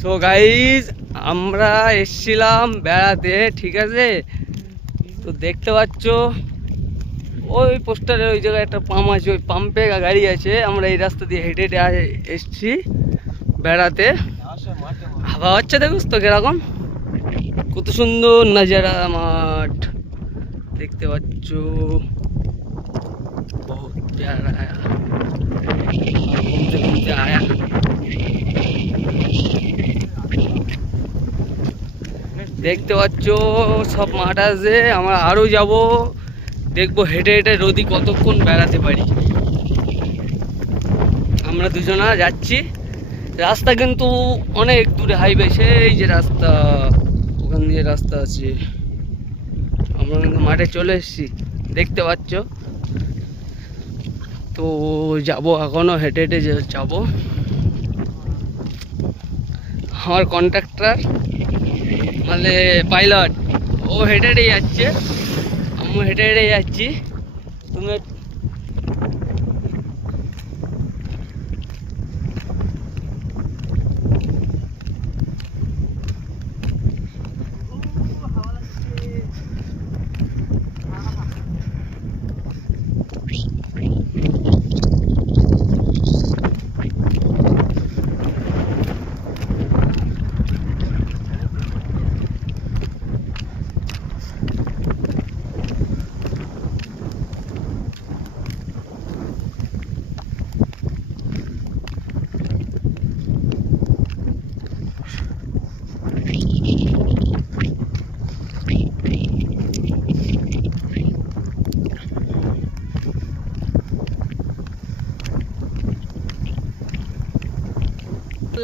So guys আমরা এসছিলাম বেড়াতে, ঠিক আছে। তো দেখতে পাচ্ছ ওই পোস্টারের ওই জায়গায় একটা পাম্প আছে, ওই পাম্পে গাড়ি আছে। আমরা এই রাস্তা দিয়ে হেঁটে হেঁটে এসছি বেড়াতে। হাওয়া হচ্ছে, দেখুস তো কিরকম, কত সুন্দর নাজারা মাঠ দেখতে পাচ্ছ, বহুত প্যারা আয়া ঘুমতে ঘুমতে আয়া। দেখতে পাচ্ছ সব মাঠ আছে। আমরা আরও যাব, দেখবো হেঁটে হেঁটে রোদি কতক্ষণ বেড়াতে পারি। আমরা দুজনা যাচ্ছি, রাস্তা কিন্তু অনেক দূরে, হাইওয়ে সেই যে রাস্তা, ওখান দিয়ে রাস্তা আছে। আমরা কিন্তু মাঠে চলে এসেছি, দেখতে পাচ্ছ। তো যাব, এখনও হেঁটে হেঁটে যাব। আমার কন্ট্রাক্টর মানে পাইলট, ও হেঁটে হেঁটে যাচ্ছে, আমিও হেঁটে হেঁটে যাচ্ছি। তুমি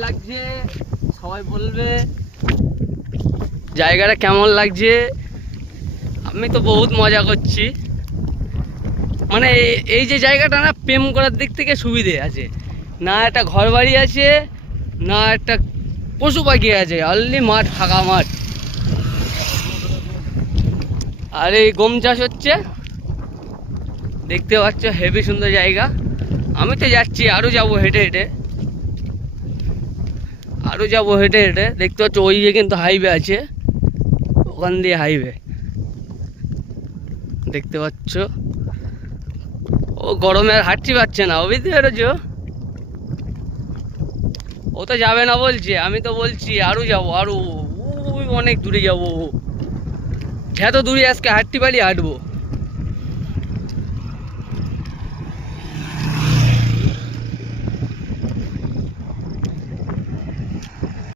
লাগছে, সবাই বলবে জায়গাটা কেমন লাগছে। আমি তো বহুত মজা করছি, মানে এই যে জায়গাটা না, প্রেম করার দিক থেকে সুবিধে আছে। না একটা ঘর বাড়ি আছে, না একটা পশু পাখি আছে, অনলি মাঠ, ফাঁকা মাঠ। আর এই গম চাষ হচ্ছে, দেখতে পাচ্ছ, হেভি সুন্দর জায়গা। আমি তো যাচ্ছি, আরও যাবো হেঁটে হেঁটে, আরও যাবো হেঁটে হেঁটে। দেখতে পাচ্ছ ওই যে কিন্তু হাইওয়ে আছে, ওখান দিয়ে হাইওয়ে দেখতে পাচ্ছ। ও গরমে আর হাঁটতে পারছে না, ও বুঝতে পেরেছো। ও তো যাবে না বলছে, আমি তো বলছি আরও যাবো, আরও অনেক দূরে যাবো। যত দূরে আজকে হাঁটতে পারি হাঁটবো।